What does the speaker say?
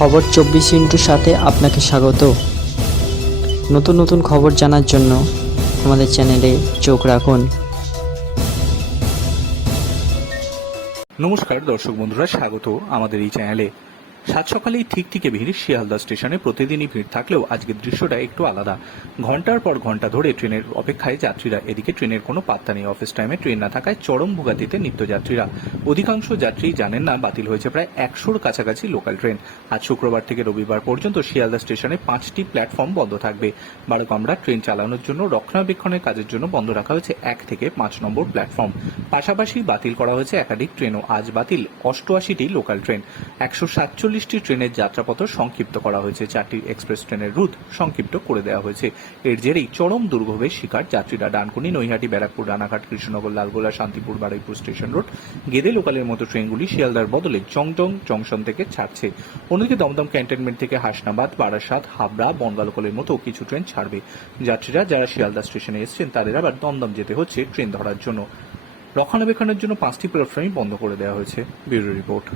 খবর 24 সাথে আপনাকে স্বাগত। নতুন নতুন খবর জানার জন্য আমাদের চ্যানেলে চোখ রাখুন। নমস্কার দর্শক বন্ধুরা, স্বাগত আমাদের এই চ্যানেলে। সাত সকালেই ঠিক ভিড় শিয়ালদা স্টেশনে। প্রতিদিনই ভিড় থাকলেও আজকের দৃশ্যটা একটু আলাদা। ঘন্টার পর ঘন্টা ধরে ট্রেনের অপেক্ষায় যাত্রীরা। এদিকে ট্রেনের কোনো পাত্তা নেই। অফিস টাইমে ট্রেন না থাকায় চরম ভোগান্তিতে নিত্যযাত্রীরা। অধিকাংশ যাত্রী জানেন না বাতিল হয়েছে প্রায় 100-র কাছাকাছি লোকাল ট্রেন। আজ শুক্রবার থেকে রবিবার পর্যন্ত শিয়ালদা স্টেশনে 5টি প্ল্যাটফর্ম বন্ধ থাকবে। বারোকামরা ট্রেন চালানোর জন্য রক্ষণাবেক্ষণের কাজের জন্য বন্ধ রাখা হয়েছে 1 থেকে 5 নম্বর প্ল্যাটফর্ম। পাশাপাশি বাতিল করা হয়েছে একাধিক ট্রেনও। আজ বাতিল 88টি লোকাল ট্রেন। 147টি ট্রেনের যাত্রাপথ সংক্ষিপ্ত করা হয়েছে। 4টি এক্সপ্রেস ট্রেনের রুট সংক্ষিপ্ত করে দেওয়া হয়েছে। এর জেরেই চরম দুর্ভোগের শিকার যাত্রীরা। ডানকুনি, নৈহাটি, ব্যারাকপুর, রানাঘাট, কৃষ্ণনগর, লালগোলা, শান্তিপুর, বারুইপুর স্টেশন রোড, গেদে লোকালের মতো ট্রেনগুলি শিয়ালদার বদলে জংজং জংশন থেকে ছাড়ছে। অন্যদিকে দমদম ক্যান্টনমেন্ট থেকে হাসনাবাদ, বারাসাত, হাবড়া, বনগাঁ লোকালের মতো কিছু ট্রেন ছাড়বে। যাত্রীরা যারা শিয়ালদা স্টেশনে এসেছেন তাদের আবার দমদম যেতে হচ্ছে ট্রেন ধরার জন্য। রক্ষণাবেক্ষণের জন্য 5টি প্ল্যাটফর্মই বন্ধ করে দেওয়া হয়েছে। Bureau report.